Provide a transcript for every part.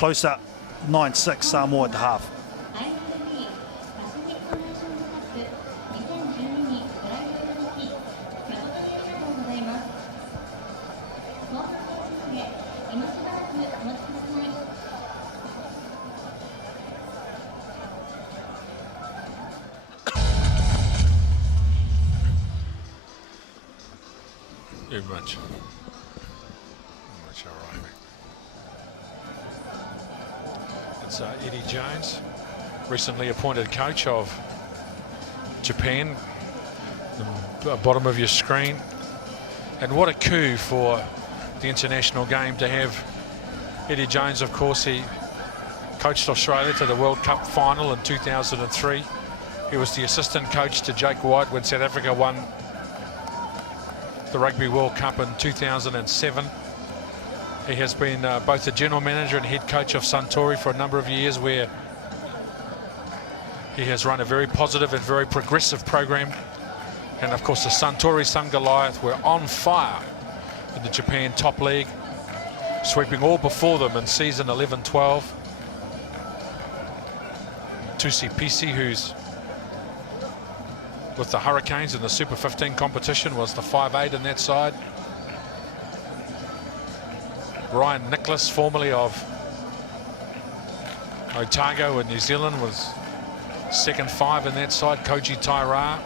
closer. 9-6 Samoa at the half. Too much. Arriving. It's Eddie Jones, recently appointed coach of Japan. The bottom of your screen. And what a coup for the international game to have Eddie Jones. Of course, he coached Australia to the World Cup final in 2003. He was the assistant coach to Jake White when South Africa won the Rugby World Cup in 2007. He has been both the general manager and head coach of Suntory for a number of years, where he has run a very positive and very progressive program. And of course the Suntory Sun Goliath were on fire in the Japan top league, sweeping all before them in season 11-12. Tusi Pisi, who's with the Hurricanes in the Super 15 competition, was the 5'8" in that side. Ryan Nicholas, formerly of Otago in New Zealand, was second 5 in that side. Koji Taira.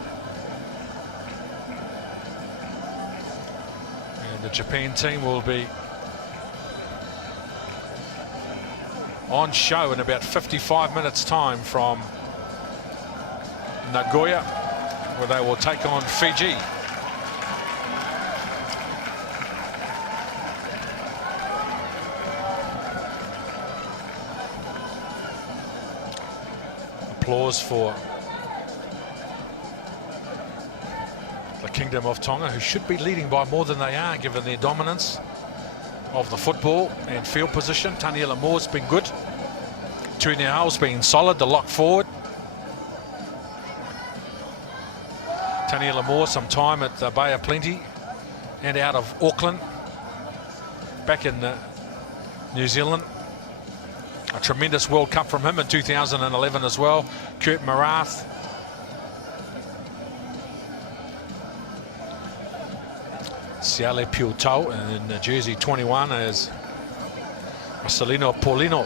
And the Japan team will be on show in about 55 minutes time from Nagoya, where they will take on Fiji. Applause for the Kingdom of Tonga, who should be leading by more than they are, given their dominance of the football and field position. Taniela Moore's been good. Tuni Hale's been solid, the lock forward. Taniela Moore, some time at the Bay of Plenty and out of Auckland, back in New Zealand. A tremendous World Cup from him in 2011 as well. Kurt Marath. Siale Piutau in jersey 21 as Marcelino Paulino.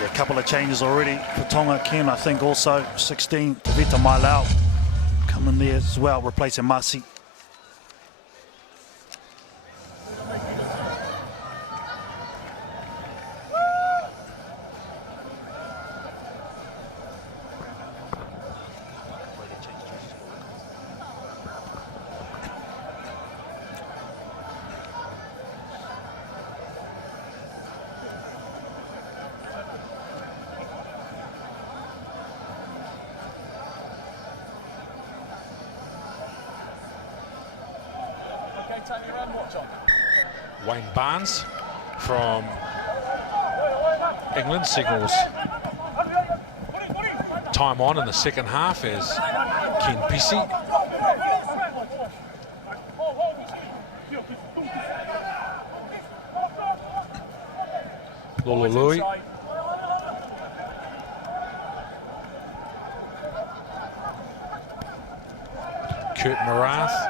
A couple of changes already for Tonga. Ken, I think also 16, Tavita Mailau coming there as well, replacing Masi. Wayne Barnes from England signals time on in the second half as Ken Pisi. Lololui. Kurt Marath.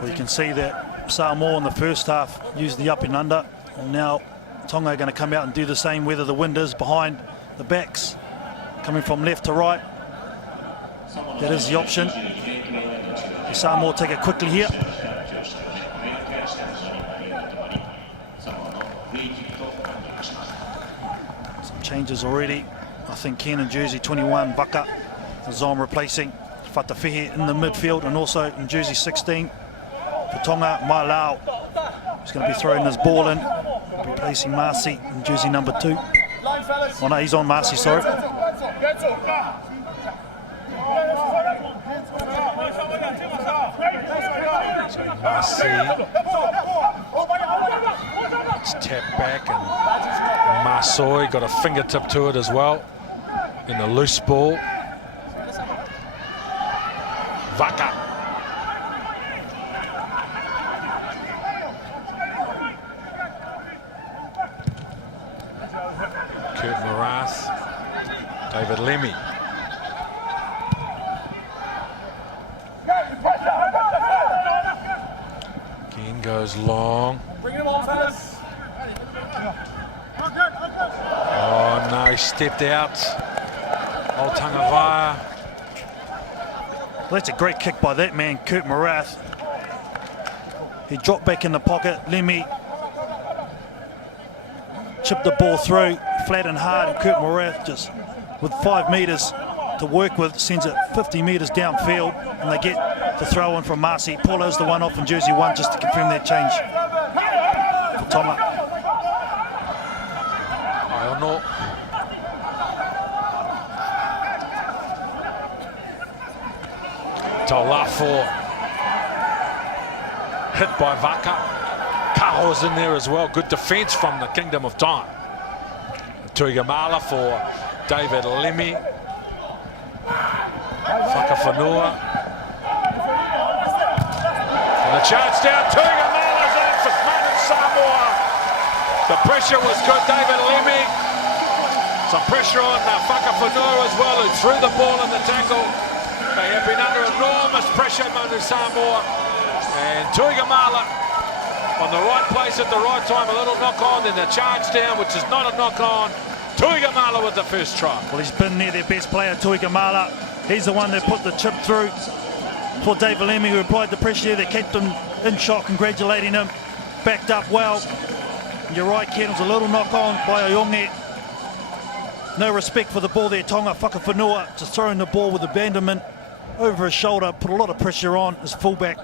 Well, you can see that Samoa in the first half used the up and under, and now Tonga are going to come out and do the same, whether the wind is behind the backs, coming from left to right. That is the option. Samoa take it quickly here. Some changes already. I think Ken in jersey 21, Vaka is on replacing Fatawhihi in the midfield, and also in jersey 16 for Tonga, Mailau is going to be throwing his ball in, replacing Marcy in jersey number 2. Oh no, he's on Marcy, sorry. So Marcy, it's tapped back, and Masoi got a fingertip to it as well in the loose ball. Vaka. Kurt Morath, David Lemmy. Again goes long. Bring him on, fellas. Oh no, he stepped out. Old Tangavaya. Well, that's a great kick by that man, Kurt Morath. He dropped back in the pocket. Lemmy chipped the ball through, flat and hard, and Kurt Morath just with 5 metres to work with sends it 50 metres downfield, and they get the throw in from Marcy. Paulo's the one off in jersey 1 just to confirm that change for Tonga. Aiono. Taulafo hit by Vaka. Kaho's in there as well. Good defence from the Kingdom of Time. Tuigamala for David Lemmy. Whakawhanua. And the chance down. Tuigamala's in for Samoa. The pressure was good. David Lemmy. Some pressure on Whakawhanua as well, who threw the ball in the tackle. They have been under enormous pressure, Manu Samoa. And Tuigamala on the right place at the right time. A little knock on, then the charge down, which is not a knock on. Tuigamala with the first try. Well, he's been there, their best player, Tuigamala. He's the one that put the chip through for David Lemmy, who applied the pressure there. They kept him in shot, congratulating him. Backed up well. And you're right, Ken, it was a little knock on by Oyonge. No respect for the ball there, Tonga. Whakawhanua just throwing the ball with abandonment over his shoulder, put a lot of pressure on his fullback.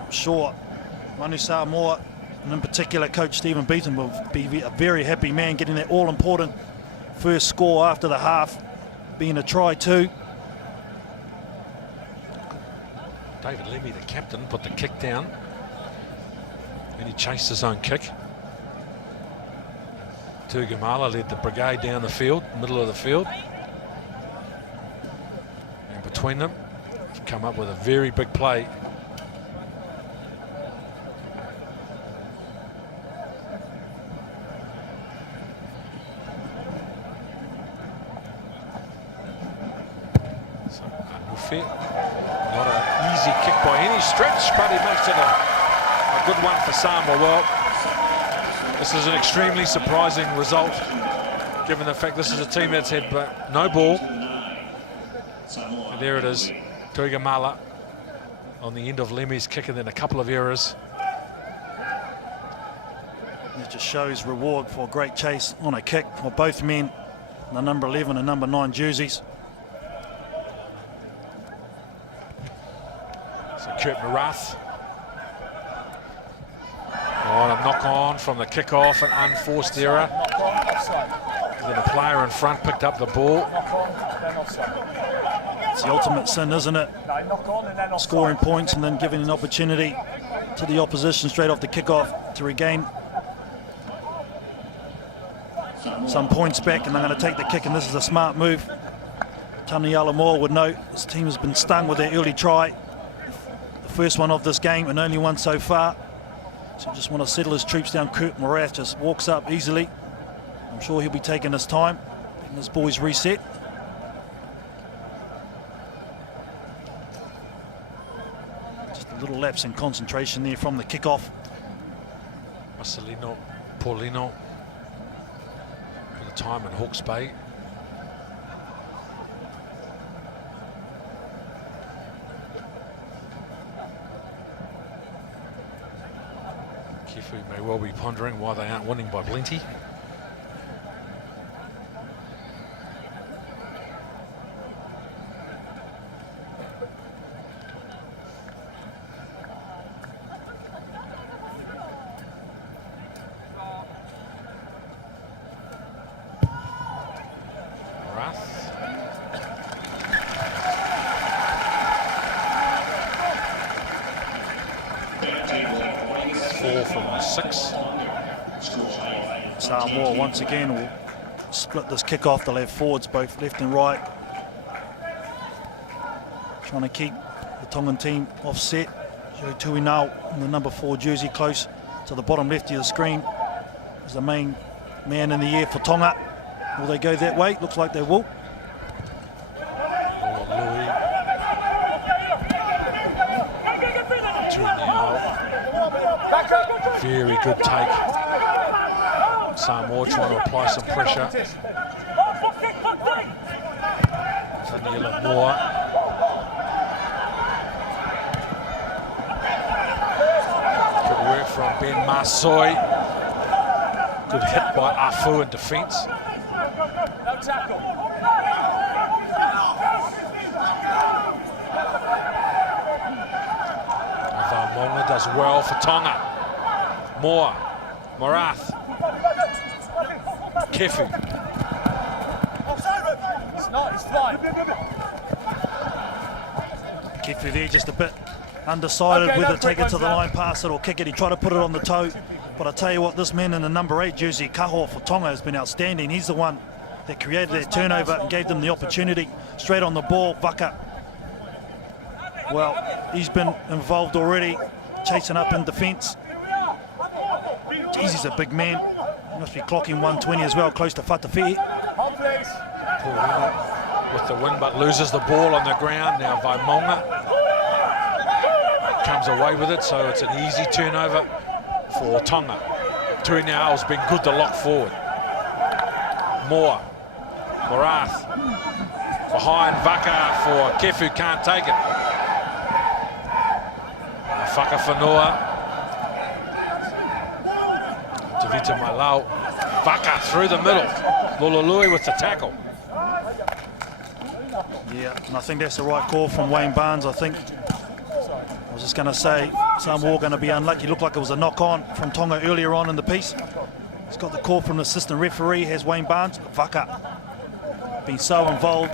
I'm sure Manu Samoa, and in particular Coach Stephen Beaton, will be a very happy man getting that all-important first score after the half, being a try too. David Lemmy, the captain, put the kick down. Then he chased his own kick. Tuigamala led the brigade down the field, middle of the field. And between them, they've come up with a very big play. So, not an easy kick by any stretch, but he makes it a good one for Samoa. Well, this is an extremely surprising result, given the fact this is a team that's had no ball. And there it is, Tuigamala on the end of Lemmy's kick, and then a couple of errors. It just shows reward for a great chase on a kick for both men, the number 11 and number 9 jerseys. So Kurt Morath. Oh, a knock on from the kickoff, an unforced error. Then a player in front picked up the ball. It's the ultimate sin, isn't it? Scoring points and then giving an opportunity to the opposition straight off the kickoff to regain some points back, and they're going to take the kick, and this is a smart move. Taniela Moore would know this team has been stung with their early try. The first one of this game and only one so far. So just want to settle his troops down. Kurt Morath just walks up easily. I'm sure he'll be taking his time, getting his boys reset. Just a little lapse in concentration there from the kickoff. Marcelino Paulino for the time in Hawke's Bay. Kifu may well be pondering why they aren't winning by plenty. From 6. Samoa once again will split this kick-off. They'll have forwards both left and right, trying to keep the Tongan team offset. Joe Tuinau in the number 4 jersey close to the bottom left of the screen is the main man in the air for Tonga. Will they go that way? Looks like they will. Louis. Tuinau. Very good take. Samoa trying to apply some pressure. Daniela Moore. Good work from Ben Masoi. Good hit by Afu in defence. Vamonga does well for Tonga. Moore, Morath, Kefu. Kefu there just a bit undecided whether to take it to the line, pass it or kick it. He tried to put it on the toe. But I tell you what, this man in the number 8 jersey, Kaho for Tonga, has been outstanding. He's the one that created that turnover and gave them the opportunity. Straight on the ball, Vaka. Well, he's been involved already, chasing up in defence. Jeez, he's a big man. He must be clocking 120 as well, close to Whatawhiti. With the win, but loses the ball on the ground. Now Vaimonga comes away with it, so it's an easy turnover for Tonga. Tuinau has been good to lock forward. Moore, Morath, behind Vaka for Kefu, can't take it. Whaka Whanua, Tavita Malau, Vaka through the middle. Lulului with the tackle. Yeah, and I think that's the right call from Wayne Barnes. I think I was just going to say Samoa going to be unlucky. Looked like it was a knock-on from Tonga earlier on in the piece. He's got the call from the assistant referee, has Wayne Barnes. Vaka been so involved.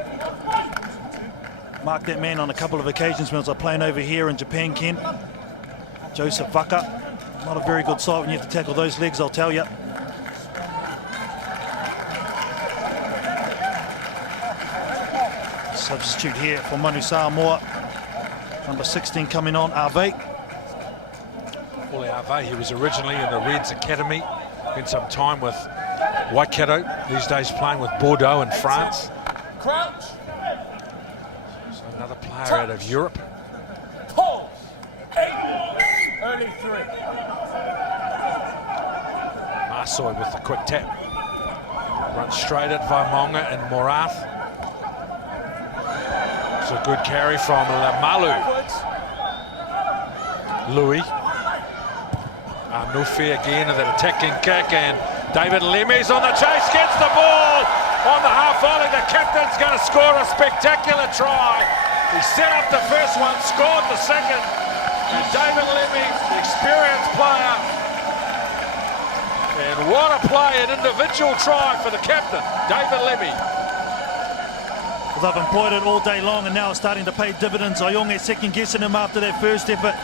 Marked that man on a couple of occasions when I was playing over here in Japan, Ken. Joseph Vaka, not a very good sight when you have to tackle those legs, I'll tell you. Substitute here for Manu Samoa. Number 16 coming on, Ave. Ole Ave, he was originally in the Reds Academy. Spent some time with Waikato. These days playing with Bordeaux in France. So another player out of Europe. Masoi with the quick tap. Runs straight at Vaimonga and Morath. It's a good carry from Lamalu. Louis. Nufi again with an attacking kick, and David Lemmy's on the chase, gets the ball on the half volley. The captain's going to score a spectacular try. He set up the first one, scored the second, and David Lemmy, the experienced player. And what a play, an individual try for the captain, David Lemmy. Well, they've employed it all day long and now it's starting to pay dividends. Ayonge second guessing him after that first effort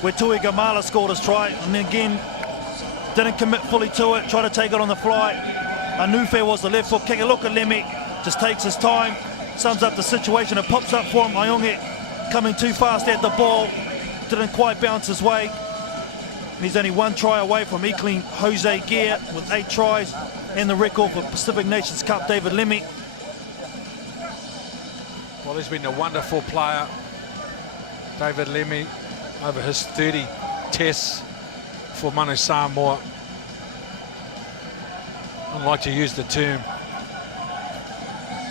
where Tui Gamala scored his try, and then again didn't commit fully to it, tried to take it on the fly. Anufe was the left foot kicker. Look at Lemmy, just takes his time, sums up the situation, it pops up for him. Ayonge coming too fast at the ball, didn't quite bounce his way. And he's only one try away from equaling Jose Gear with 8 tries and the record for Pacific Nations Cup, David Lemmy. Well, he's been a wonderful player, David Lemmy, over his 30 tests for Manu Samoa. I don't like to use the term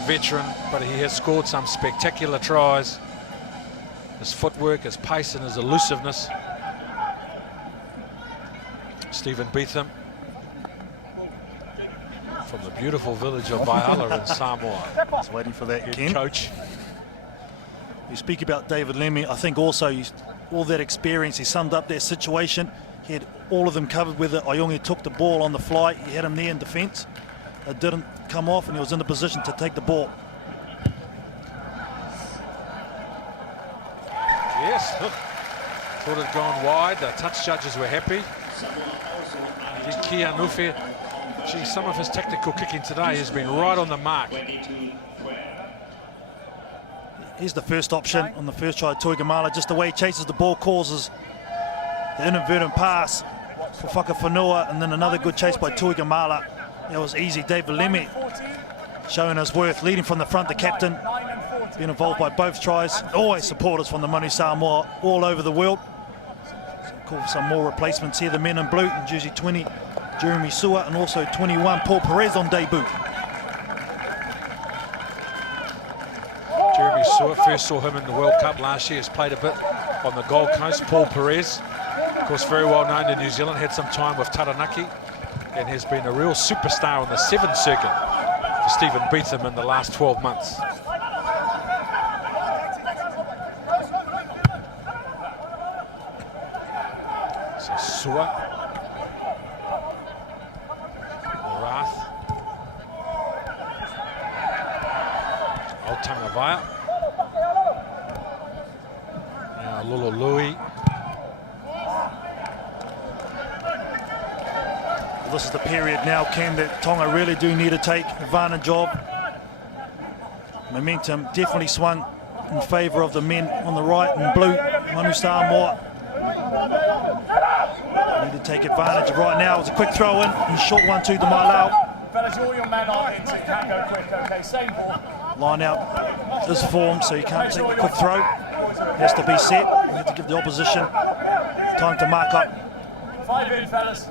veteran, but he has scored some spectacular tries. His footwork, his pace and his elusiveness. Stephen Beetham from the beautiful village of Waihala in Samoa. I was waiting for that, Ken. Coach. You speak about David Lemmy, I think also all that experience, he summed up that situation. He had all of them covered, whether Ayonge took the ball on the fly, he had him there in defence. It didn't come off and he was in the position to take the ball. Yes, look, thought it had gone wide. The touch judges were happy. Kia Nufi Gee, some of his technical kicking today has been right on the mark. Here's the first option on the first try, Tuigamala. Just the way he chases the ball causes the inadvertent pass for Whakawhanua, and then another good chase by Tuigamala. That was easy. David Lemmy showing his worth, leading from the front, the captain, being involved by both tries. Always supporters from the Manu Samoa all over the world. So call for some more replacements here. The men in blue, in jersey 20, Jeremy Sua, and also 21, Paul Perez on debut. Jeremy Sua, first saw him in the World Cup last year, has played a bit on the Gold Coast. Paul Perez, of course, very well known in New Zealand, had some time with Taranaki, and has been a real superstar on the 7th circuit for Stephen Beetham in the last 12 months. So Sua, Morath, Altangavaya, now Lulului. This is the period now, Ken, that Tonga really do need to take advantage of. Momentum definitely swung in favour of the men on the right in blue, Manu Samoa. Need to take advantage of right now. It's a quick throw in and short 1-2 to Mailau. Fellas, all your men are in, so you can't go quick, okay? Same ball. Line out is formed, so you can't take a quick throw. Has to be set. You have to give the opposition time to mark up. 5 in, fellas.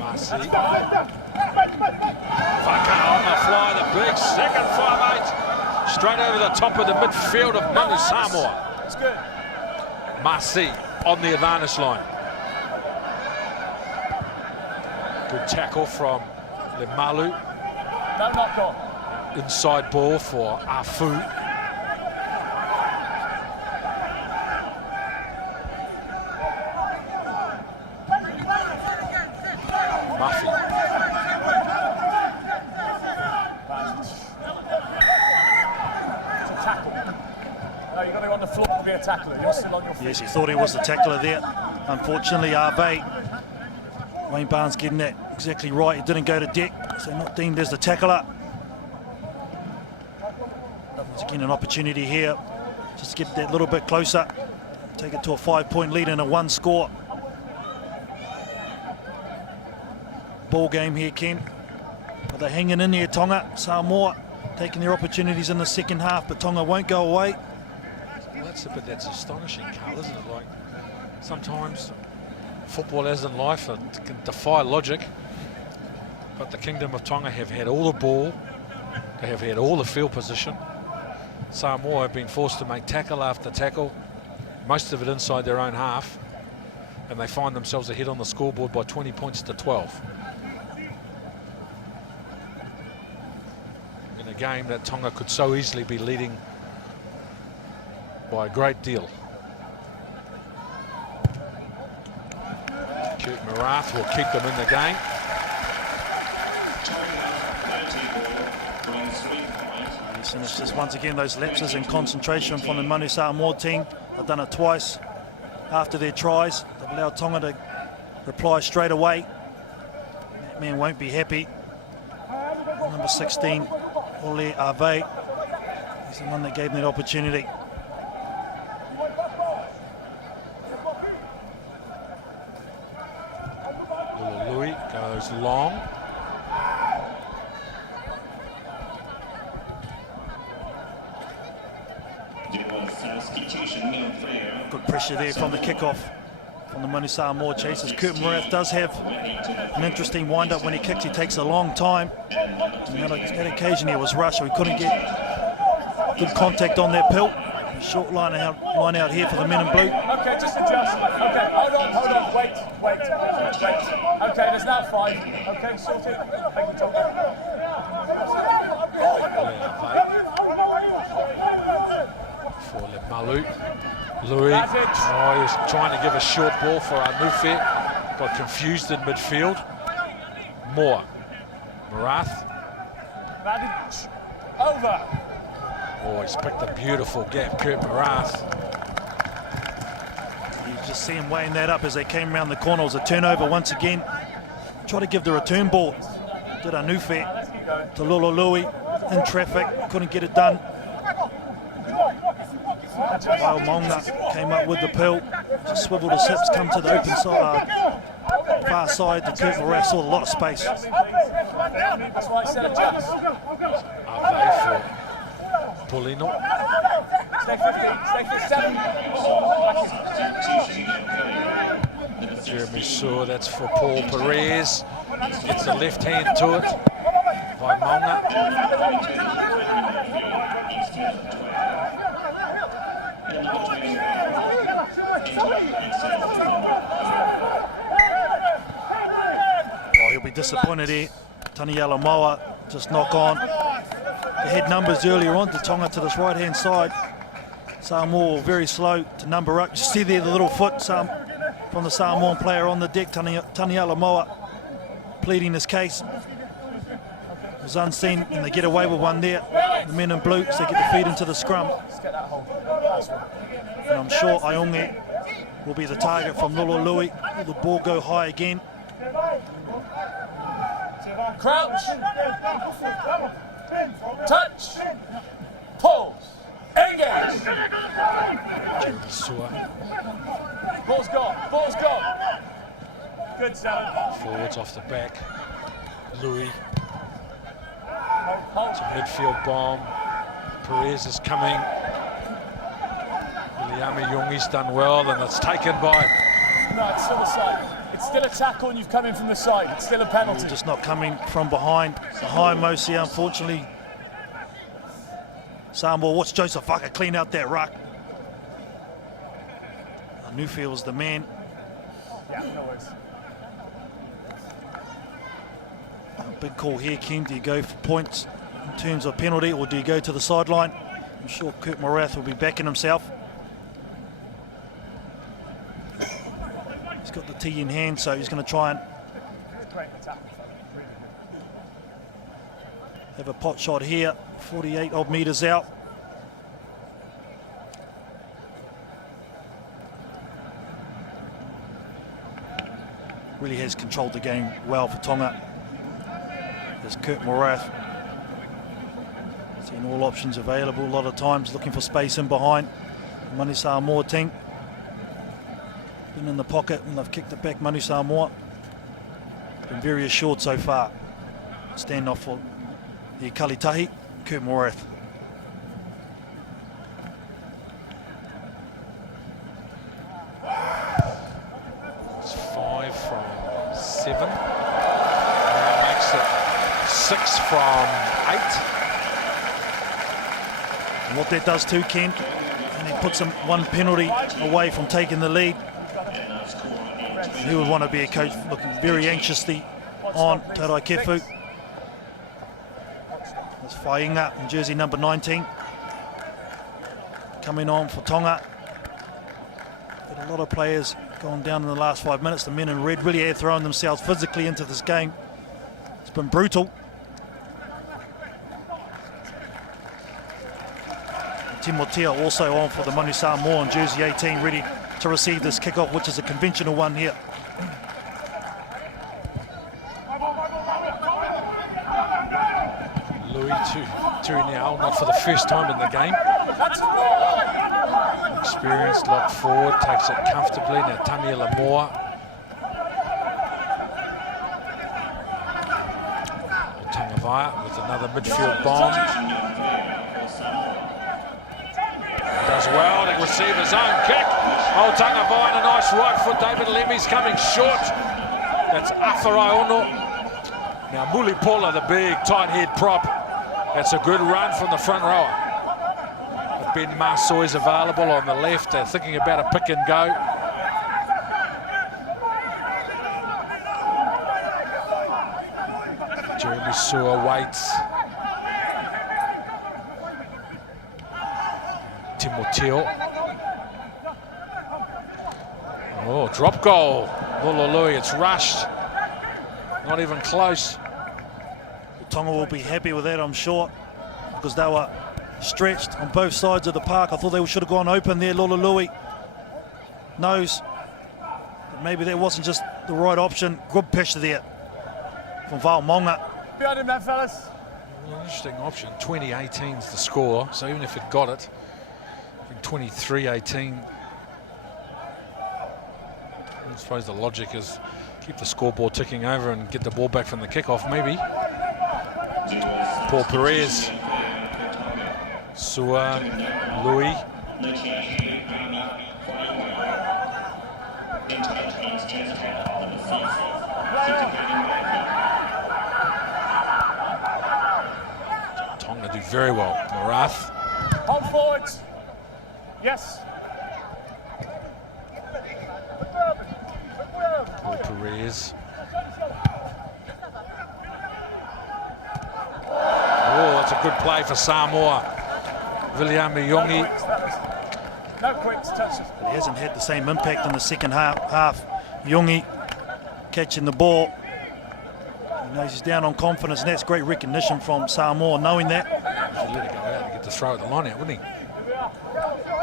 Marcy. Waka on the fly, the big second 5-8. Straight over the top of the midfield of Manu Samoa. It's good. Marcy on the advantage line. Good tackle from Lemalu. No knock on. Inside ball for Afu. Muffy. It's a tackle. No, you've got to go on the floor to be a tackler. You're still on your feet. Yes, he thought he was the tackler there. Unfortunately, Ave, Wayne Barnes getting that exactly right. He didn't go to deck, so not deemed as the tackler. Once again, an opportunity here just to get that little bit closer. Take it to a 5-point lead and a 1 score. Ball game here, Ken. But they're hanging in there, Tonga. Samoa taking their opportunities in the second half, but Tonga won't go away. Well, that's astonishing, Carl, isn't it? Like, sometimes football, as in life, it can defy logic. But the Kingdom of Tonga have had all the ball. They have had all the field position. Samoa have been forced to make tackle after tackle, most of it inside their own half, and they find themselves ahead on the scoreboard by 20 points to 12. In a game that Tonga could so easily be leading by a great deal. Kurt Morath will keep them in the game. Yes, and it's just once again those lapses in concentration from the Manu Samoa team. They've done it twice after their tries. They've allowed Tonga to reply straight away. That man won't be happy. Number 16, Ole Ave. He's the one that gave them that opportunity. Lulului goes long. Good pressure there from the kickoff from the Manu Samoa chasers. Kurt Morath does have an interesting wind-up when he kicks. He takes a long time. And that occasion he was rushed, so he couldn't get good contact on that pill. Short line out here for the men in blue. Okay, just adjust. Okay, hold on, wait. Okay, there's now 5. Okay, sort it. Thank you, Tom. For Lemalu. Louis, he's trying to give a short ball for Anufe. Got confused in midfield. Moore. Morath. Over. Oh, he's picked a beautiful gap, Kurt Morath. He just see him weighing that up as they came around the corner. It was a turnover once again. Try to give the return ball. Did a Nufe to Lololui in traffic. Couldn't get it done. Monga came up with the pill. Just swiveled his hips, come to the open side, far side. The Kurt Morath saw a lot of space. That's why I said adjust. Are they for Polino? Stay 50, stay 7. Jeremy Sewer, that's for Paul Perez. Gets the left hand to it by Monga. Oh, he'll be disappointed here. Taniela Moa just knock on. They had numbers earlier on to Tonga to this right hand side. Samoa very slow to number up. You see there the little foot from the Samoan player on the deck. Taniela Moa pleading his case. It was unseen and they get away with one there. The men in blue, so they get the feed into the scrum. And I'm sure Aonge will be the target from Lololui. Will the ball go high again? Crouch. Touch. Pause. Engage. Jeremy Sewer. Ball's gone. Ball's gone. Good, Sally. Forwards off the back. Louis. Hold. It's a midfield bomb. Perez is coming. Williami Jungi's done well, and it's taken by. No, it's still a side. It's still a tackle and you've come in from the side. It's still a penalty. Just not coming from behind. The high Mosi, unfortunately. Samoa, watch Joseph Vaka clean out that ruck. Newfield's the man. Yeah, no worries. A big call here, Ken. Do you go for points in terms of penalty, or do you go to the sideline? I'm sure Kurt Morath will be backing himself. He's got the tee in hand, so he's going to try and have a pot shot here, 48 odd metres out. Really has controlled the game well for Tonga. There's Kurt Morath. Seeing all options available a lot of times, looking for space in behind. Manu Samoa team. Been in the pocket and they've kicked it back. Manu Samoa. Been very assured so far. Stand off for the Kalitahi, Kurt Morath. It's 5 from 7. Now makes it 6 from 8. And what that does too, Ken, and he puts him one penalty away from taking the lead. He would want to be a coach looking very anxiously on Tarai Kefu. There's Whainga in jersey number 19 coming on for Tonga. But a lot of players gone down in the last 5 minutes. The men in red really have thrown themselves physically into this game. It's been brutal. Timotea also on for the Manu Samoa in jersey 18, ready to receive this kickoff, which is a conventional one here. Louis Turinyao, not for the first time in the game. Experienced, locked forward, takes it comfortably. Now Taniela Moa. Tangavaya with another midfield bomb. Does well to receive his own kick. Oh, Tangavaya and a nice right foot. David Lemmy's coming short. That's Awharai Ono. Now Mulipola, the big tight head prop. That's a good run from the front rower. But Ben Marsoy's available on the left. They're thinking about a pick and go. Jeremy Sewer waits. Timoteo. Oh, drop goal. Lololui, it's rushed. Not even close. Tonga will be happy with that, I'm sure, because they were stretched on both sides of the park. I thought they should have gone open there. Lololui knows Maybe that wasn't just the right option. Good pressure there from Valmonga. Behind him, then, fellas. Well, an interesting option. 20-18 is the score, so even if it got it, I think 23-18. I suppose the logic is keep the scoreboard ticking over and get the ball back from the kickoff, maybe. Paul Perez, Sua, Louis. Tonga do very well. Marath. Hold forwards. Yes. Paul Perez. Oh, that's a good play for Samoa. William Yongi. No quicks, touches. But he hasn't had the same impact in the second half. Yongi catching the ball. He knows he's down on confidence, and that's great recognition from Samoa, knowing that. He should let it go out to get the throw at the line out, wouldn't he?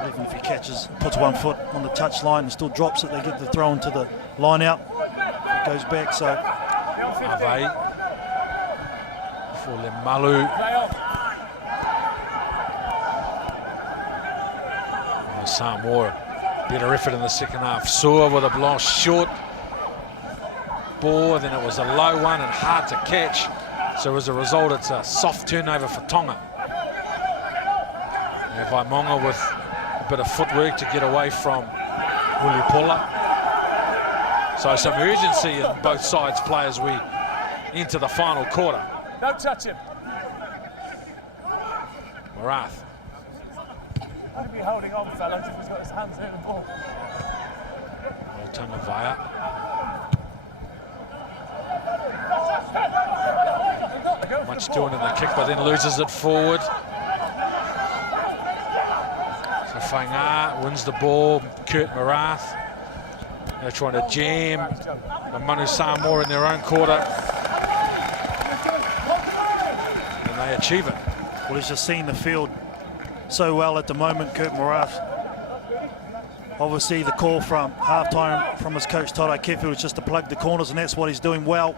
Even if he catches, puts one foot on the touch line and still drops it, they get the throw into the line out. It goes back, so Ave for Lemalu. Samoa, better effort in the second half. Sua with a blast short ball, then it was a low one and hard to catch. So as a result, it's a soft turnover for Tonga. And Vaimonga with a bit of footwork to get away from Hulipola. So some urgency in both sides play as we enter the final quarter. Don't touch him. Marath. How to be holding on, fellas, if he's got his hands in the ball. Altangavaya. Much doing in the kick, but then loses it forward. So Fainga wins the ball. Kurt Marath. They're trying to jam Manu Samoa in their own quarter. And they achieve it. well, he's just seen the field so well at the moment, Kurt Marath. Obviously the call from halftime from his coach Todd Kefi was just to plug the corners, and that's what he's doing well.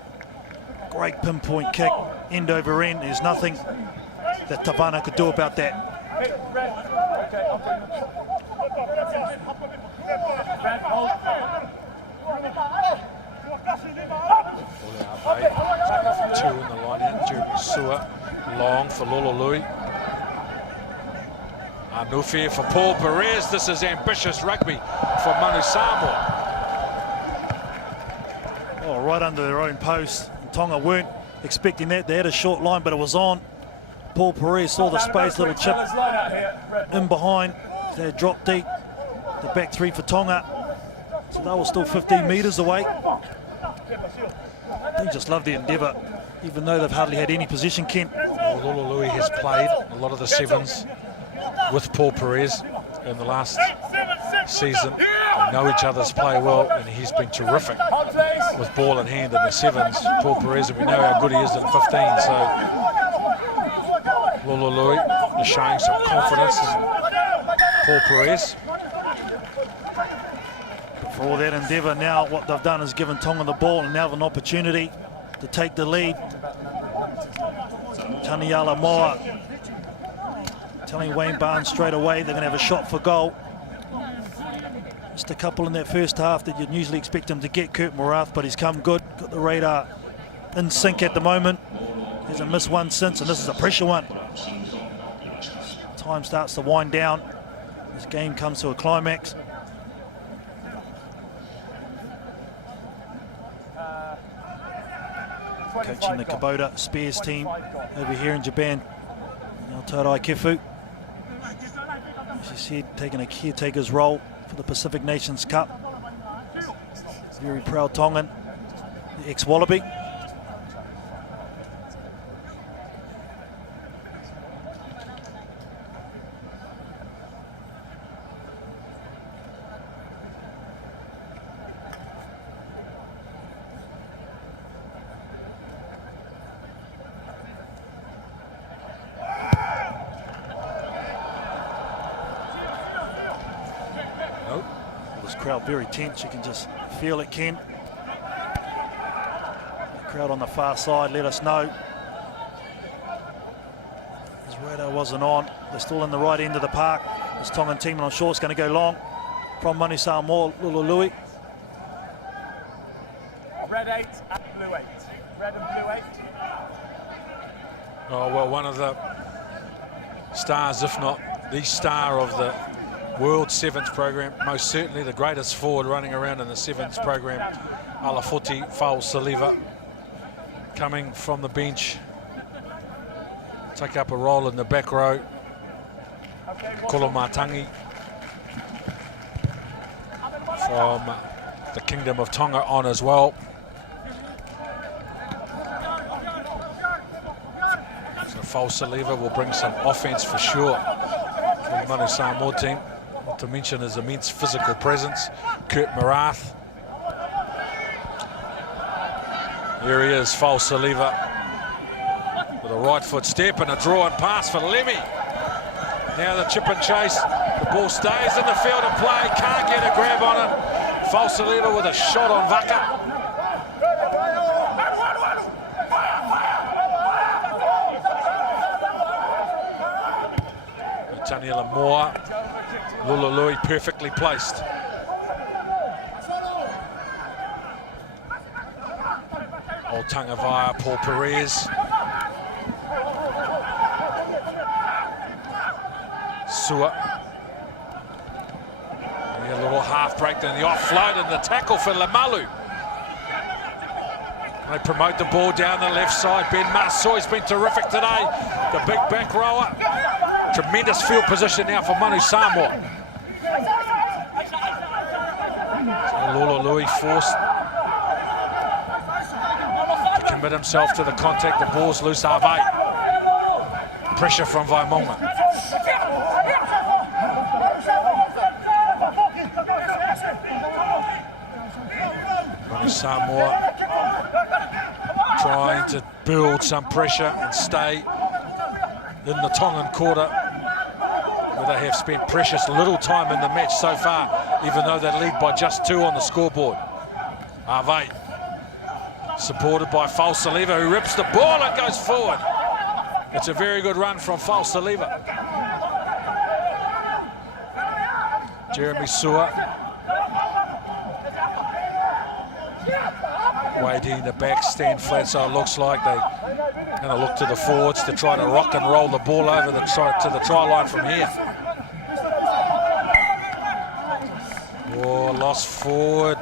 Great pinpoint kick, end over end. There's nothing that Tavana could do about that. Two in the line out. Jeremy Sua, long for Lololui. No fear for Paul Perez. This is ambitious rugby for Manu Samoa. Oh, right under their own post. Tonga weren't expecting that. They had a short line, but it was on. Paul Perez saw the space, little chip in behind. They had dropped deep. The back three for Tonga. So they were still 15 metres away. They just love the endeavour, even though they've hardly had any possession, Kent. Well, Lololui has played a lot of the sevens with Paul Perez in the last season. They know each other's play well, and he's been terrific with ball in hand in the sevens. Paul Perez, and we know how good he is in 15, so Lololui is showing some confidence in Paul Perez. But for all that endeavour, now what they've done is given Tonga the ball, and now have an opportunity to take the lead. Taniala Moa telling Wayne Barnes straight away they're going to have a shot for goal. Just a couple in that first half that you'd usually expect him to get, Kurt Marath, but he's come good. Got the radar in sync at the moment. Hasn't missed one since, and this is a pressure one. Time starts to wind down. This game comes to a climax. Coaching the Kubota Spears team over here in Japan. Now Torai Kefu, as you said, taking a caretaker's role for the Pacific Nations Cup. Very proud Tongan, the ex-Wallaby. This crowd very tense, you can just feel it, Ken. The crowd on the far side let us know. His radar wasn't on. They're still in the right end of the park. This Tongan team, and I'm sure it's going to go long from Manu Samoa, Lulului. Red 8 and blue 8. Red and blue 8. Oh, well, one of the stars, if not the star of the World Sevens program, most certainly the greatest forward running around in the Sevens program, Alafuti Fa'usaliva, coming from the bench, take up a role in the back row. Kolomatangi from the Kingdom of Tonga on as well. So Fa'usaliva will bring some offense for sure for the Manu Samoa team. Not to mention his immense physical presence. Kurt Marath. Here he is, Fa'usaliva, with a right foot step and a draw and pass for Lemmy. Now the chip and chase. The ball stays in the field of play. Can't get a grab on it. Fa'usaliva with a shot on Vaka. Taniela Moore, Lulului perfectly placed. Old Tangavaya, Paul Perez. Sua. A little half break, then the offload and the tackle for Lamalu. They promote the ball down the left side. Ben Masoi's been terrific today. The big back rower. Tremendous field position now for Manu Samoa. So Lulului forced to commit himself to the contact. The ball's loose. Harvey. Pressure from Vaimonga. Manu Samoa trying to build some pressure and stay in the Tongan quarter, where they have spent precious little time in the match so far, even though they lead by just 2 on the scoreboard. Harvey, supported by Fa'usaliva, who rips the ball and goes forward. It's a very good run from Fa'usaliva. Jeremy Sua waiting the back, stand flat, so it looks like they're going to look to the forwards to try to rock and roll the ball over to the try line from here. Oh, lost forward.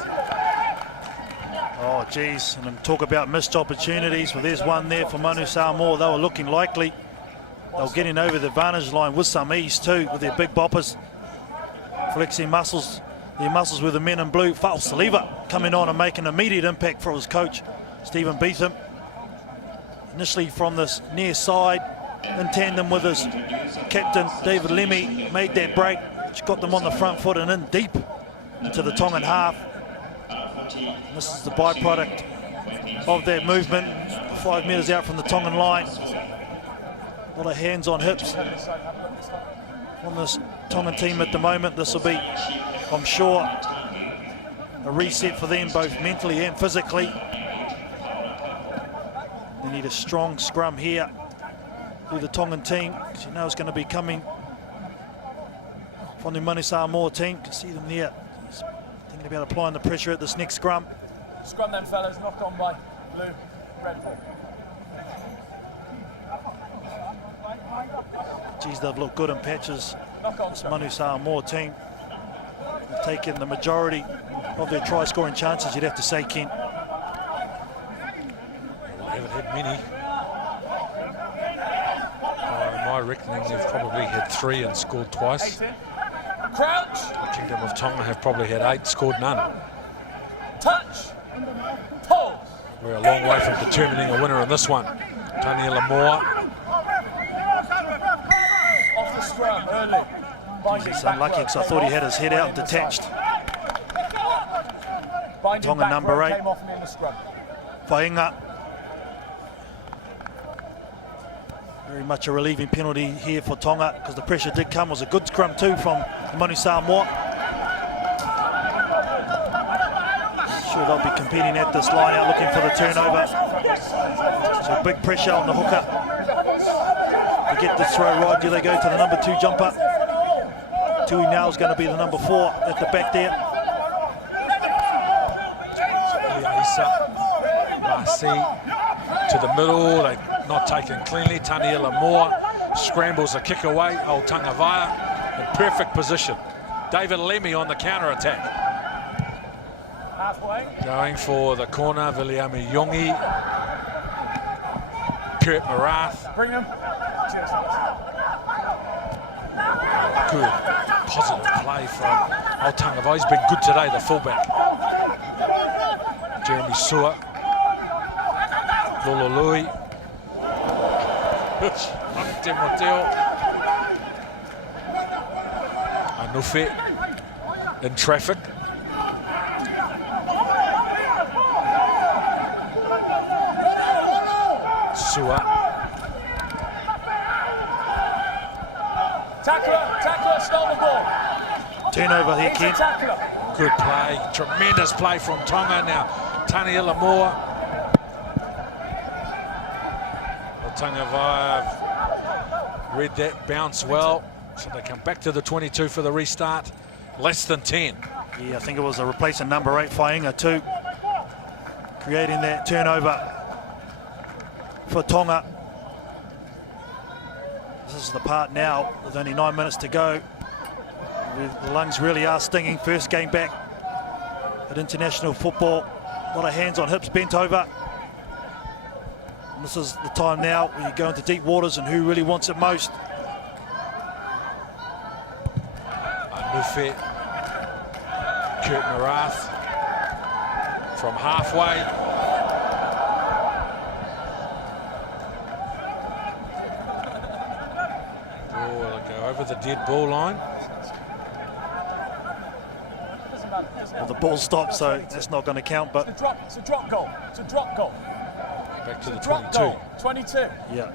Oh, geez, and then talk about missed opportunities. Well, there's one there for Manu Samoa. They were looking likely. They were getting over the advantage line with some ease too, with their big boppers. Flexing muscles. Their muscles with the men in blue. Fa'usaliva coming on and making an immediate impact for his coach, Stephen Beetham. Initially from this near side, in tandem with his captain, David Lemmy, made that break, which got them on the front foot and in deep into the Tongan half. And this is the byproduct of that movement, 5 metres out from the Tongan line. A lot of hands on hips on this Tongan team at the moment. This will be, I'm sure, a reset for them both mentally and physically. They need a strong scrum here through the Tongan team, because you know it's going to be coming from the Manu Samoa team. You can see them there thinking about applying the pressure at this next scrum. Scrum then, fellas, knocked on by blue, red ball. Geez, they've looked good in patches. This Manu Samoa team have taken the majority of their try-scoring chances, you'd have to say, Ken. They haven't had many. By my reckoning, they've probably had 3 and scored twice. Crouch. The Kingdom of Tonga have probably had 8, scored none. Touch. Pause. We're a long way from determining a winner in this one. Taniela Moore. Off the scrum early. He's unlucky because I thought he had his head out and detached. Tonga number 8. Vainga. Very much a relieving penalty here for Tonga, because the pressure did come. It was a good scrum too from Manu Samoa. Sure, they'll be competing at this line out, looking for the turnover. So big pressure on the hooker to get the throw right. Do they go to the number 2 jumper? Tui now is going to be the number 4 at the back there. Marcy to the middle, they're not taken cleanly. Taniela Moore scrambles a kick away. Old Tangavaya in perfect position. David Lemmy on the counter-attack. Going for the corner, Viliami Yongi. Kurt Marath. Bring him. Good, positive play from Old Tangavaya. He's been good today, the fullback. Jeremy Sua. Lololui. Timoteo. Anufe in traffic. Sua. Tackler, stole the ball. Turnover here, Ken. Good play, tremendous play from Tonga now. Taniela Moore. Tangavaya read that bounce well, so they come back to the 22 for the restart. Less than 10. Yeah, I think it was a replacement number 8, Whainga too, creating that turnover for Tonga. This is the part now, with only 9 minutes to go. The lungs really are stinging. First game back at international football. A lot of hands on hips bent over. And this is the time now where you go into deep waters and who really wants it most. Anufe, Kurt Marath from halfway. Oh, they'll go over the dead ball line. Well, the ball stopped, so that's not going to count, but It's a drop goal. Back to the Drop 22. goal. 22. yeah,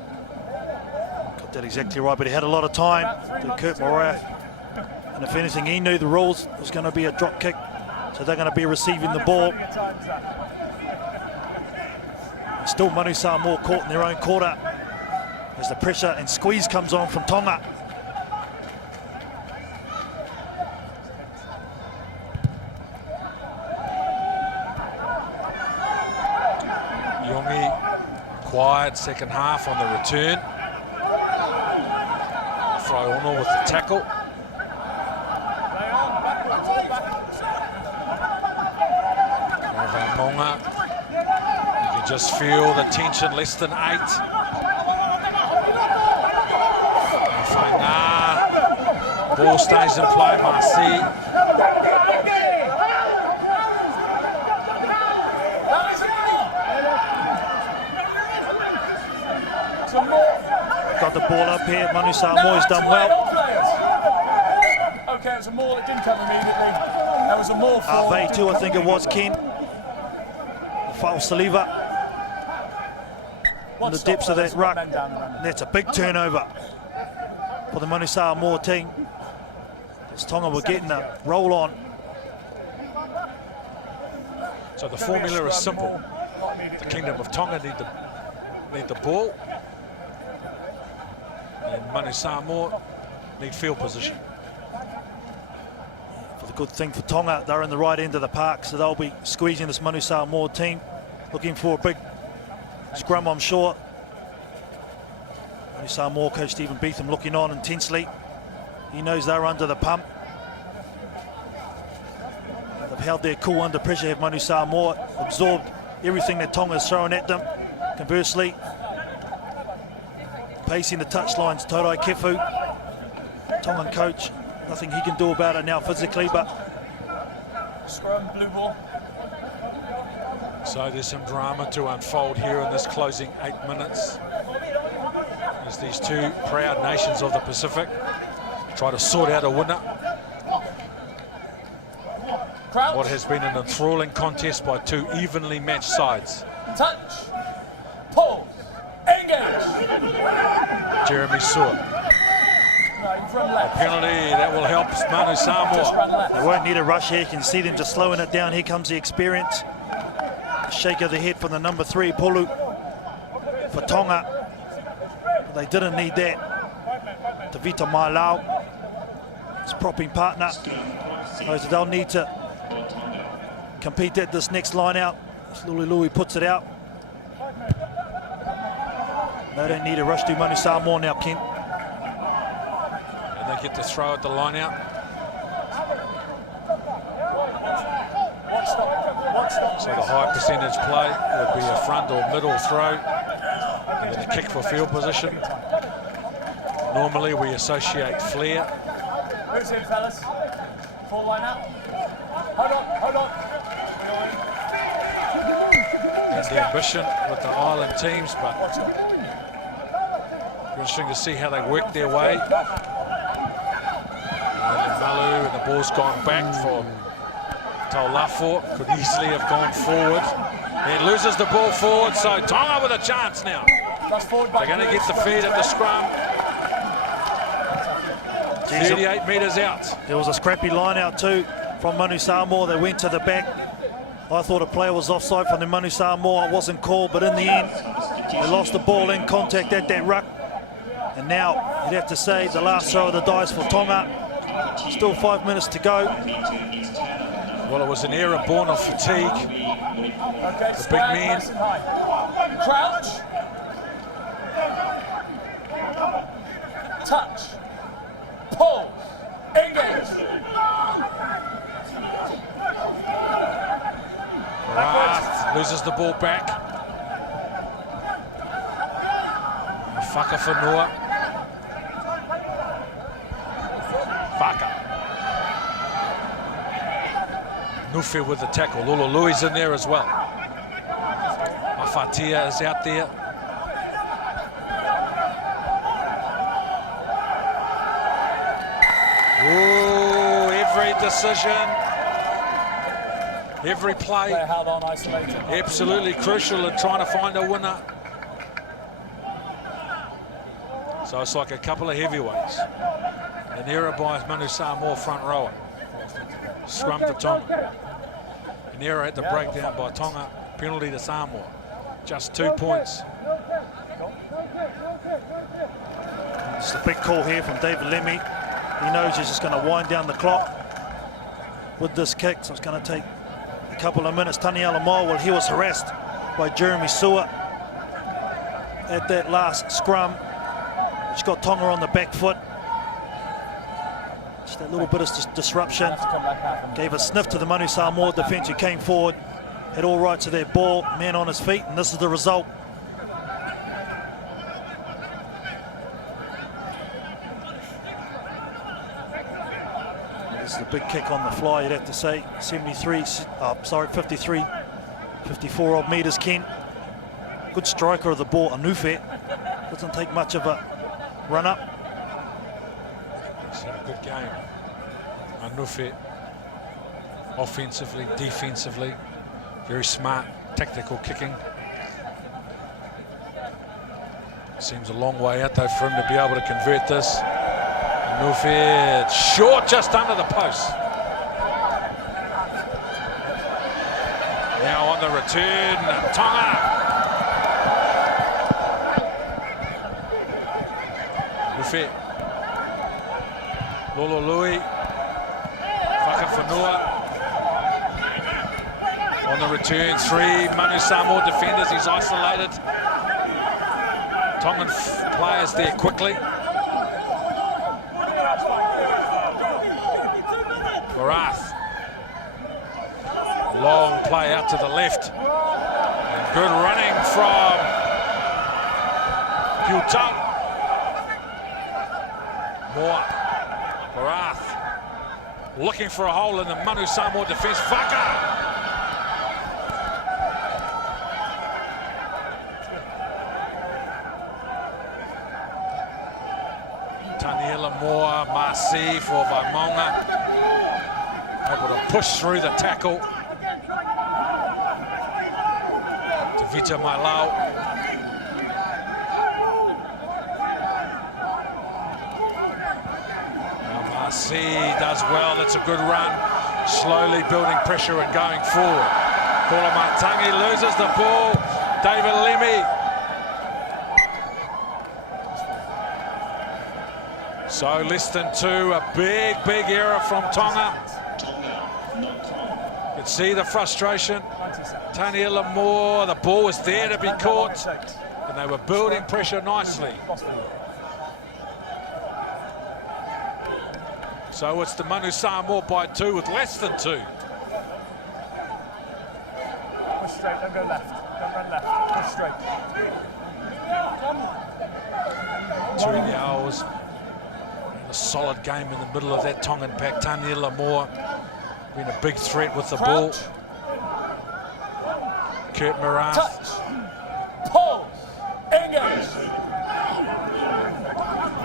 got that exactly right. But he had a lot of time to Kurt Morath, and if anything, he knew the rules. It was going to be a drop kick, so they're going to be receiving the ball. Still Manu Samoa caught in their own quarter as the pressure and squeeze comes on from Tonga. Yongi, quiet second half on the return. Fryono with the tackle. Monga, you can just feel the tension, less than 8. Whainga, ball stays in play, Marcy. Got the ball up here. Manu Samoa's done well. Okay, it was a maul. It didn't come immediately. There was a maul for They too, I think it was, Ken. Foul Saliva in the depths of that ruck. That's a big turnover for the Manu Samoa team. As Tonga were getting a roll on. So the formula is simple. The Kingdom of Tonga need the ball, and Manu Samoa need field position. For the good thing for Tonga, they're in the right end of the park, so they'll be squeezing this Manu Samoa team, looking for a big scrum, I'm sure. Manu Samoa coach Stephen Beetham looking on intensely. He knows they're under the pump. They've held their cool under pressure, have Manu Samoa absorbed everything that Tonga is throwing at them. Conversely, pacing the touchlines, Taurai Kefu, Tongan coach, nothing he can do about it now physically, but scrum, blue ball. So there's some drama to unfold here in this closing 8 minutes, as these two proud nations of the Pacific try to sort out a winner. What has been an enthralling contest by two evenly matched sides. Touch, pull, engage. Jeremy Sua. From left. Penalty that will help Manu Samoa. they won't need a rush here. You can see them just slowing it down. Here comes the experience Shake of the head from the number 3, Polu, for Tonga. But they didn't need that. Tavita Mailau, his propping partner. They'll need to compete at this next line out. Louis puts it out. They don't need to rush to Manu Samoa now, Ken. And they get to throw at the line out. So the high percentage play would be a front or middle throw, and then a kick for field position. Normally we associate flair. Who's in, fellas? Full line out. Hold on. That's the ambition with the island teams, but interesting to see how they work their way. And Malu, and the ball's gone back for Taulafo, could easily have gone forward. He loses the ball forward, so Tonga with a chance now. They're going to get the feed at the scrum. 38 metres out. There was a scrappy line out too from Manu Samoa. They went to the back. I thought a player was offside from the Manu Samoa. It wasn't called, but in the end, they lost the ball in contact at that ruck. And now, you'd have to say, the last throw of the dice for Tonga. Still 5 minutes to go. Well, it was an error born of fatigue. The big man. Crouch. Touch. Pull. Engage. Rath loses the ball back. Faka for Noah. Faka. Nufi with the tackle. Lolo Louis in there as well. Afatia is out there. Ooh, every decision, every play, absolutely crucial in trying to find a winner. So it's like a couple of heavyweights. An error by Manu Samoa, front rower. Scrum for Tonga. An error at the breakdown by Tonga. Penalty to Samoa. Just 2 points. It's a big call here from David Lemmy. He knows he's just going to wind down the clock with this kick, so it's going to take a couple of minutes. Taniela Moa, well, he was harassed by Jeremy Sua at that last scrum, which got Tonga on the back foot. Just that little bit of disruption gave a sniff to the Manu Samoa defence, who came forward, had all rights to their ball, man on his feet, and this is the result. This is a big kick on the fly, you'd have to say. 54 odd metres, Ken. Good striker of the ball, Anufe. Doesn't take much of a run up. He's had a good game. Anufe, offensively, defensively, very smart, tactical kicking. Seems a long way out though for him to be able to convert this. Anufe, short, just under the post. Now on the return, Tonga. Anufe. Lolo Louis. Faka Whanua. On the return, 3 Manu Samoa defenders, he's isolated. Tongan players there quickly. Barath. Long play out to the left. And good running from Putang. Moa. Barath. Looking for a hole in the Manu Samoa defence. Faka. Taniela Moa, Marci for Vaimonga. Able to push through the tackle. Tavita Mailau. Now Marci does well, that's a good run. Slowly building pressure and going forward. Kolomatangi loses the ball. David Lemmy. So less than 2, a big error from Tonga. You can see the frustration. Taniela Moore, the ball was there to be caught, and they were building pressure nicely. So it's the Manu Samoa by 2 with less than 2. Push straight, don't go left. Don't run left. Push straight. Tui Owls. A solid game in the middle of that Tongan pack. Taniela Moore being a big threat with the ball. Kurt Morath. Touch. Pull. Engage.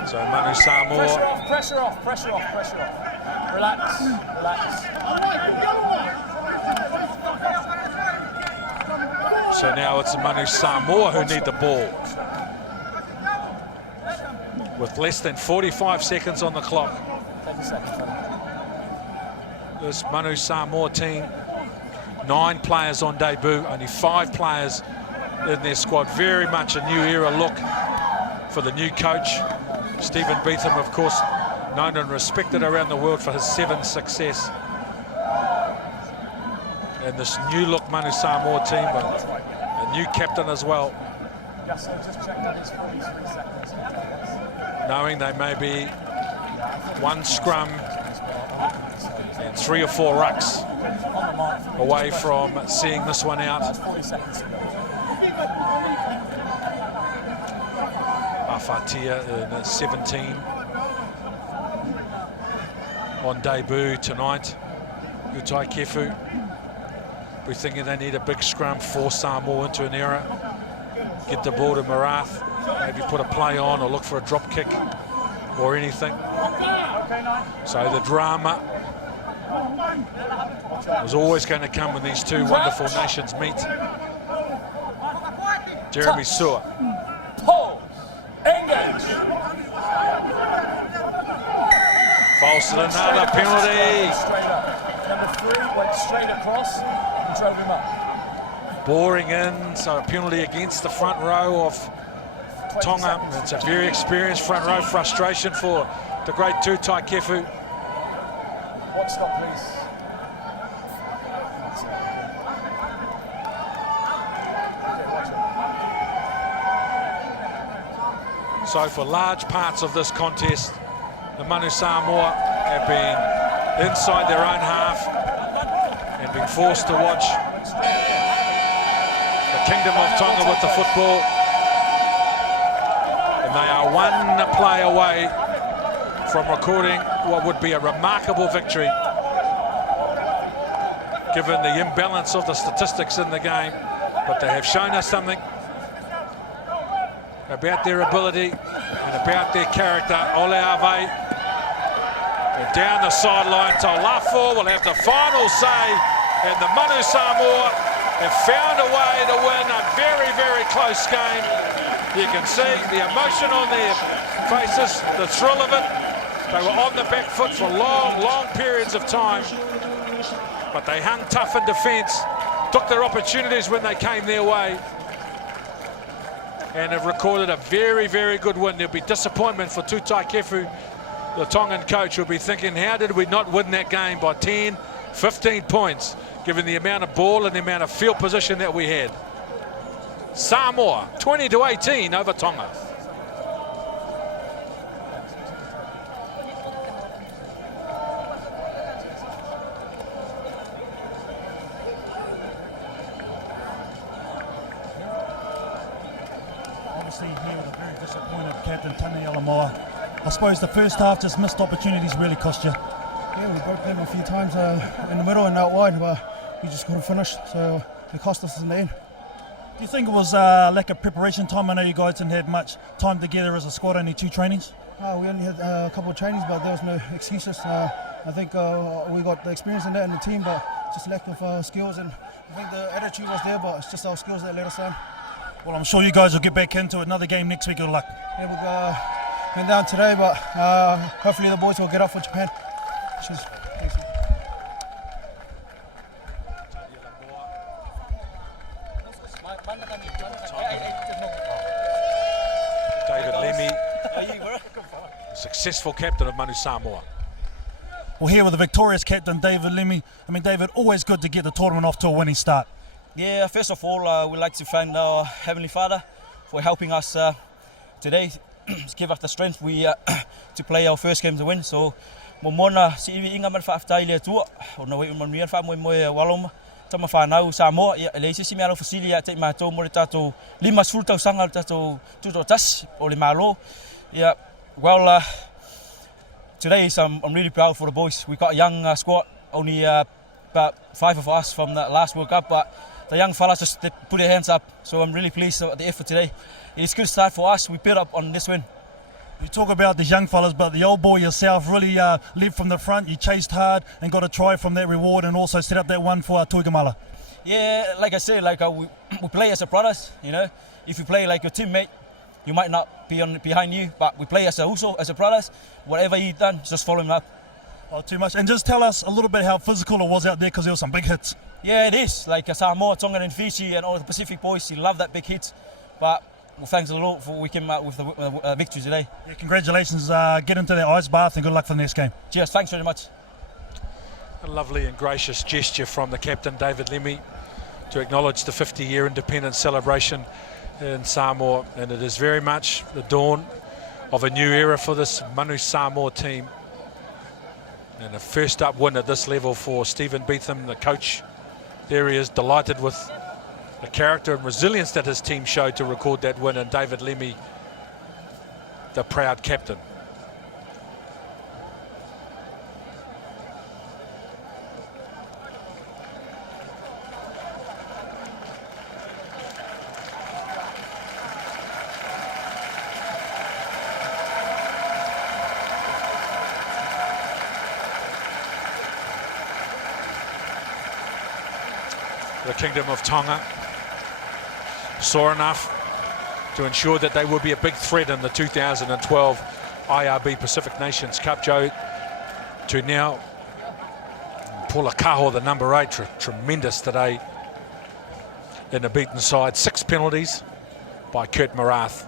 So Manu Samoa. Pressure off. Relax. So now it's the Manu Samoa who need the ball. With less than 45 seconds on the clock. Take a second. This Manu Samoa team, 9 players on debut, only 5 players in their squad. Very much a new era look for the new coach. Stephen Beetham, of course, known and respected around the world for his 7 success. And this new look Manu Samoa team, but a new captain as well. Yes, so just check that it's 43 seconds. Knowing they may be 1 scrum and 3 or 4 rucks away from seeing this one out. That's 40 seconds. Afatia in 17 on debut tonight. Utai Kefu. We're thinking they need a big scrum, force Samoa into an error. Get the ball to Morath. Maybe put a play on or look for a drop kick or anything. So the drama was always going to come when these 2 wonderful nations meet. Jeremy Sewer. Pull. Engage. False and another penalty. Straight up. Number 3 went straight across and drove him up. Boring in, so a penalty against the front row of Tonga. It's a very experienced front row. Frustration for the great Tutai Kefu. Watch stop, please. So for large parts of this contest, the Manu Samoa have been inside their own half and been forced to watch the Kingdom of Tonga with the football. And they are 1 play away from recording what would be a remarkable victory, given the imbalance of the statistics in the game. But they have shown us something about their ability and about their character. Ole Ave, and down the sideline, Taulafo will have the final say, and the Manu Samoa have found a way to win a very close game. You can see the emotion on their faces, the thrill of it. They were on the back foot for long periods of time, but they hung tough in defence, took their opportunities when they came their way, and have recorded a very good win. There'll be disappointment for Tutai Kefu. The Tongan coach will be thinking, how did we not win that game by 10, 15 points, given the amount of ball and the amount of field position that we had. Samoa, 20-18 over Tonga. Obviously, here with a very disappointed captain, Taniela Moore. I suppose the first half, just missed opportunities really cost you. Yeah, we broke them a few times in the middle and out wide, but we just couldn't finish, so it cost us in the end. Do you think it was lack of preparation time? I know you guys didn't have much time together as a squad, only 2 trainings. We only had a couple of trainings, but there was no excuses. I think we got the experience in that in the team, but just lack of skills, and I think the attitude was there, but it's just our skills that let us down. Well, I'm sure you guys will get back into another game next week. Good luck. Yeah, we've been down today, but hopefully the boys will get up for Japan. Cheers. Thanks. David Lemmy, successful captain of Manu Samoa. Well, here with the victorious captain, David Lemmy. I mean, David, always good to get the tournament off to a winning start. Yeah, first of all, we'd like to thank our Heavenly Father for helping us today, give us the strength to play our first game to win. So, Momona, si inga man whaaftai lea tua, o na wei man mian wha moe waloma, tama whanau Samoa, le isi si mealo fasili a te mātou mo le tātou 5 sultau sanga le tātou tuto tas o le malo. Yeah, well, today I'm really proud for the boys. We've got a young squad, only about 5 of us from the last World Cup, but the young fellas just put their hands up. So I'm really pleased with the effort today. It's a good start for us. We built up on this win. You talk about these young fellas, but the old boy yourself really led from the front. You chased hard and got a try from that reward, and also set up that one for Tuigamala. Yeah, like I said, we play as a brothers. You know, if you play like your teammate, you might not be behind you, but we play as a brothers. Whatever he done, just follow him up. Oh, too much. And just tell us a little bit how physical it was out there, because there were some big hits. Yeah, it is. Like Samoa, Tonga and Fiji and all the Pacific boys, he love that big hit. But well, thanks a lot for we came out with the victory today. Yeah, congratulations. Get into that ice bath and good luck for the next game. Cheers. Thanks very much. A lovely and gracious gesture from the captain, David Lemmy, to acknowledge the 50-year independence celebration in Samoa. And it is very much the dawn of a new era for this Manu Samoa team. And a first up win at this level for Stephen Beetham, the coach. There he is, delighted with the character and resilience that his team showed to record that win, and David Lemmy, the proud captain. The Kingdom of Tonga saw enough to ensure that they would be a big threat in the 2012 IRB Pacific Nations Cup, Joe, to now pull a kaho, the number 8, tremendous today in the beaten side. 6 penalties by Kurt Marath.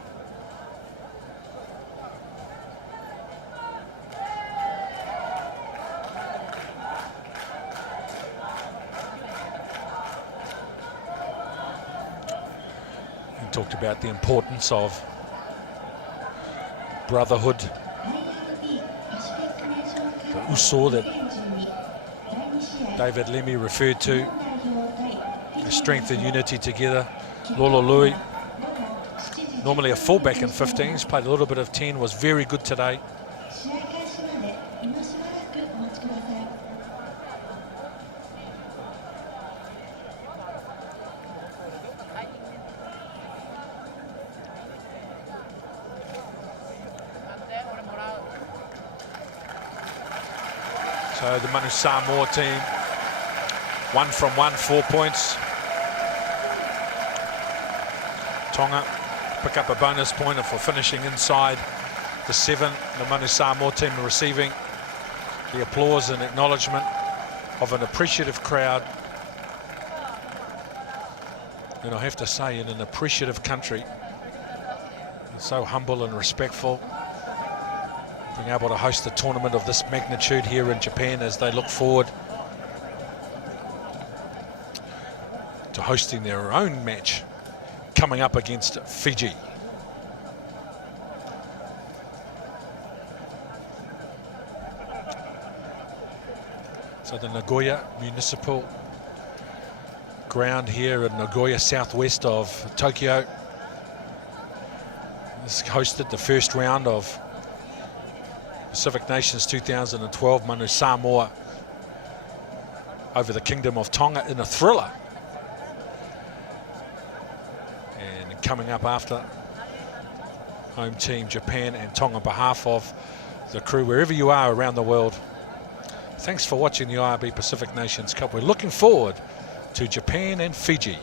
Talked about the importance of brotherhood, the uso that David Lemmy referred to, the strength and unity together. Lolo Lui, normally a fullback in 15s, played a little bit of 10, was very good today. So the Manu Samoa team, 1 from 1, 4 points. Tonga pick up a bonus point for finishing inside the 7. The Manu Samoa team are receiving the applause and acknowledgement of an appreciative crowd. And I have to say, in an appreciative country, so humble and respectful, being able to host a tournament of this magnitude here in Japan as they look forward to hosting their own match coming up against Fiji. So the Nagoya Municipal Ground here in Nagoya, southwest of Tokyo, has hosted the first round of Pacific Nations 2012, Manu Samoa over the Kingdom of Tonga in a thriller. And coming up after, home team Japan and Tonga, on behalf of the crew, wherever you are around the world, thanks for watching the IRB Pacific Nations Cup. We're looking forward to Japan and Fiji.